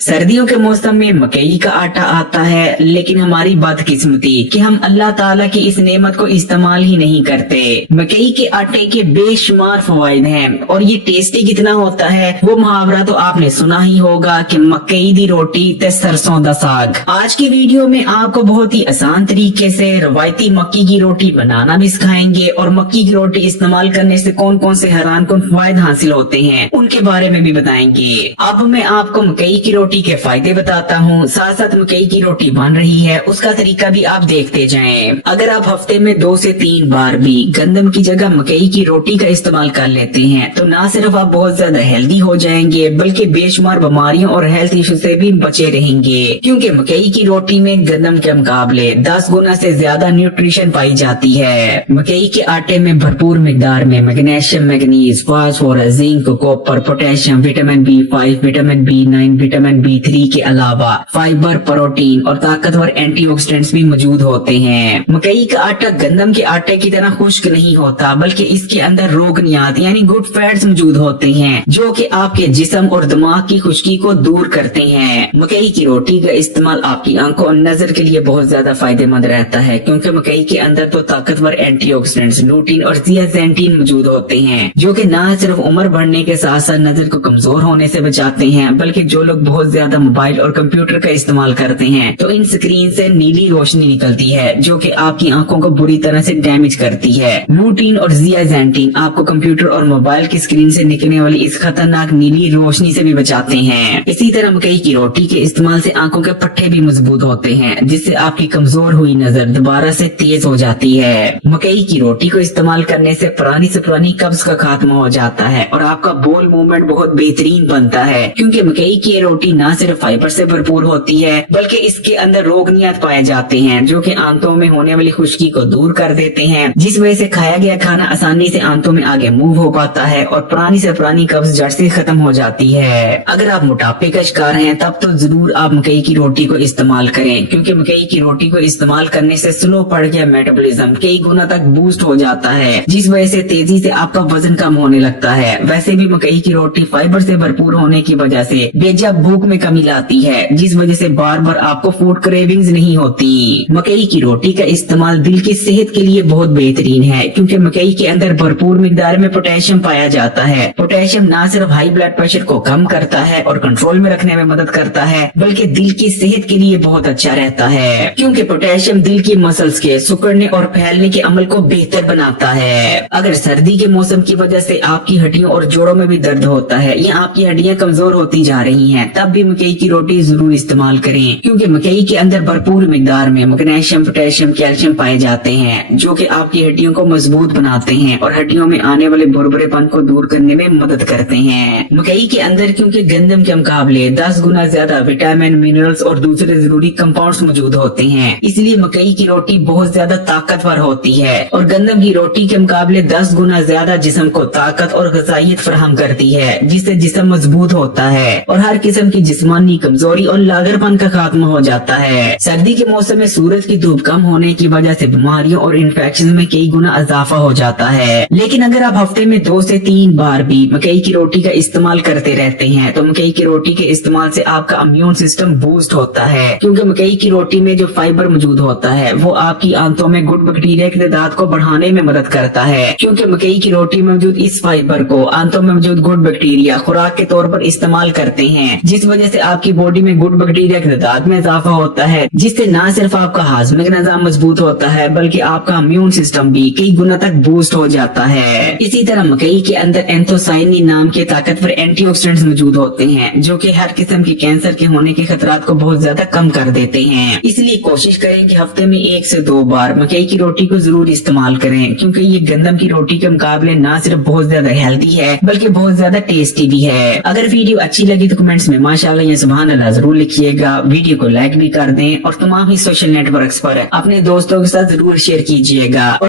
सर्दियों के मौसम में मकई का आटा आता है, लेकिन हमारी बदकिस्मती कि हम अल्लाह ताला की इस नेमत को इस्तेमाल ही नहीं करते। मकई के आटे के बेशुमार फवाइद हैं और ये टेस्टी कितना होता है वो मुहावरा तो आपने सुना ही होगा कि मकई दी रोटी ते सरसों दा साग। आज की वीडियो में आपको बहुत ही आसान तरीके से रवायती मक्की की रोटी बनाना भी सिखाएंगे और मक्की की रोटी इस्तेमाल करने से कौन कौन से हैरान कुन फायदे हासिल होते हैं उनके बारे में भी बताएंगे। अब मैं आपको मकई की रोटी के फायदे बताता हूँ, साथ साथ मकई की रोटी बन रही है उसका तरीका भी आप देखते जाएं। अगर आप हफ्ते में 2 से 3 बार भी गंदम की जगह मकई की रोटी का इस्तेमाल कर लेते हैं तो न सिर्फ आप बहुत ज्यादा हेल्दी हो जाएंगे बल्कि बेशुमार बीमारियों और हेल्थ इशू से भी बचे रहेंगे, क्योंकि मकई की रोटी में गंदम के मुकाबले 10 गुना से ज्यादा न्यूट्रिशन पाई जाती है। मकई के आटे में भरपूर मिकदार में magnesium, manganese, phosphorus, zinc, copper, potassium, vitamin B5, vitamin B9, vitamin B3 के अलावा फाइबर, प्रोटीन और ताकतवर एंटीऑक्सीडेंट्स भी मौजूद होते हैं। मकई का आटा गंदम के आटे की तरह खुश्क नहीं होता बल्कि इसके अंदर रोगनियात यानी गुड फैट्स मौजूद होते हैं जो कि आपके जिस्म और दिमाग की खुश्की को दूर करते हैं। मकई की रोटी का इस्तेमाल आपकी आंखों और नजर के लिए बहुत ज्यादा फायदेमंद रहता है, क्योंकि मकई के अंदर तो ताकतवर एंटीऑक्सीडेंट्स, लूटीन और जियासेंटिन मौजूद होते हैं जो कि न सिर्फ उम्र बढ़ने के साथ साथ नजर को कमजोर होने से बचाते हैं, बल्कि जो लोग बहुत ज्यादा मोबाइल और कंप्यूटर का इस्तेमाल करते हैं तो इन स्क्रीन से नीली रोशनी निकलती है जो कि आपकी आंखों को बुरी तरह से डैमेज करती है। लूटीन और जियासेंटिन आपको कंप्यूटर और मोबाइल की स्क्रीन से निकलने वाली इस खतरनाक नीली रोशनी से भी बचाते हैं। इसी तरह मकई की रोटी के इस्तेमाल से आंखों के पट्टे भी मजबूत होते हैं जिससे आपकी कमजोर हुई नजर दोबारा से तेज हो जाती है। मकई की रोटी को इस्तेमाल करने से पुरानी कब्ज का खात्मा हो जाता है और आपका बोल मूवमेंट बहुत बेहतरीन बनता है, क्योंकि मकई की रोटी न सिर्फ फाइबर से भरपूर होती है बल्कि इसके अंदर रोगनियात पाए जाते हैं जो कि आंतों में होने वाली खुश्की को दूर कर देते हैं, जिस वजह से खाया गया खाना आसानी से आंतों में आगे मूव हो पाता है और पुरानी से पुरानी कब्ज जड़ से खत्म हो जाती है। अगर आप मोटापे का शिकार हैं तब तो जरूर आप मकई की रोटी को इस्तेमाल करें, क्योंकि मकई की रोटी को इस्तेमाल करने से स्लो पड़ गया मेटाबॉलिज्म कई गुना तक बूस्ट हो जाता है, जिस वजह से तेजी से आपका वजन कम होने लगता है। वैसे भी मकई की रोटी फाइबर से भरपूर होने की वजह से बेजा भूख में कमी लाती है, जिस वजह से बार बार आपको फूड क्रेविंग्स नहीं होती। मकई की रोटी का इस्तेमाल दिल की सेहत के लिए बहुत बेहतरीन है, क्योंकि मकई के अंदर भरपूर मिकदार में पोटेशियम पाया जाता है। पोटेशियम न सिर्फ हाई ब्लड प्रेशर को कम करता है और कंट्रोल में रखने में मदद करता है बल्कि दिल की सेहत के लिए बहुत अच्छा रहता है, क्योंकि पोटेशियम दिल की मसल्स के सिकुड़ने और फैलने के अमल को बेहतर बनाता है। अगर सर्दी के मौसम की वजह से आपकी हड्डियों और जोड़ों में भी दर्द होता है या आपकी हड्डियां कमजोर होती जा रही हैं, तब भी मकई की रोटी जरूर इस्तेमाल करें, क्योंकि मकई के अंदर भरपूर मिकदार में मैग्नीशियम, पोटेशियम, कैल्शियम पाए जाते हैं जो कि आपकी हड्डियों को मजबूत बनाते हैं और हड्डियों में आने वाले बुरबुरेपन को दूर करने में मदद करते हैं। मकई के अंदर क्योंकि गंदम के मुकाबले 10 गुना ज्यादा विटामिन, मिनरल्स और दूसरे जरूरी कंपाउंड्स मौजूद होते हैं, इसलिए मकई की रोटी बहुत ज्यादा ताकतवर होती है और गंदम की रोटी के मुकाबले 10 गुना ज्यादा जिस्म को ताकत और ग़िज़ाइयत फराहम करती है, जिससे जिस्म मजबूत होता है और हर किस्म की जिस्मानी कमजोरी और लागरपन का खात्मा हो जाता है। सर्दी के मौसम में सूरज की धूप कम होने की वजह से बीमारियों और इन्फेक्शन में कई गुना इजाफा हो जाता है, लेकिन अगर आप हफ्ते में 2 से 3 बार भी मकई की रोटी का इस्तेमाल करते रहते हैं तो मकई की रोटी के इस्तेमाल से आपका इम्यून सिस्टम बूस्ट होता है, क्योंकि मकई की रोटी में जो फाइबर मौजूद होता है वो आपकी आंतों में गुड बैक्टीरिया की तादाद को बढ़ाने में मदद करता है, क्योंकि मकई की रोटी में मौजूद इस फाइबर को आंतों में मौजूद गुड बैक्टीरिया खुराक के तौर पर इस्तेमाल करते हैं, जिस वजह से आपकी बॉडी में गुड बैक्टीरिया की तादाद में इजाफा होता है, जिससे न सिर्फ आपका हाजमे का निजाम मजबूत होता है बल्कि आपका इम्यून सिस्टम भी कई गुना तक बूस्ट हो जाता है। इसी तरह मकई के अंदर एंथोसाइनिन नाम के ताकतवर एंटीऑक्सीडेंट्स मौजूद होते हैं जो कि हर किस्म के कैंसर के होने के खतरात को बहुत ज्यादा कम कर देते हैं। इसलिए कोशिश करें कि हफ्ते में 1 से 2 बार मकई की रोटी को जरूर इस्तेमाल करें, क्योंकि ये गंदम की रोटी के मुकाबले न सिर्फ बहुत ज्यादा हेल्दी है बल्कि बहुत ज्यादा टेस्टी भी है। अगर वीडियो अच्छी लगी तो कमेंट्स में माशाल्लाह या सुभान अल्लाह जरूर लिखिएगा, वीडियो को लाइक भी कर दें और तमाम ही सोशल नेटवर्क्स पर अपने दोस्तों के साथ जरूर शेयर कीजिएगा। और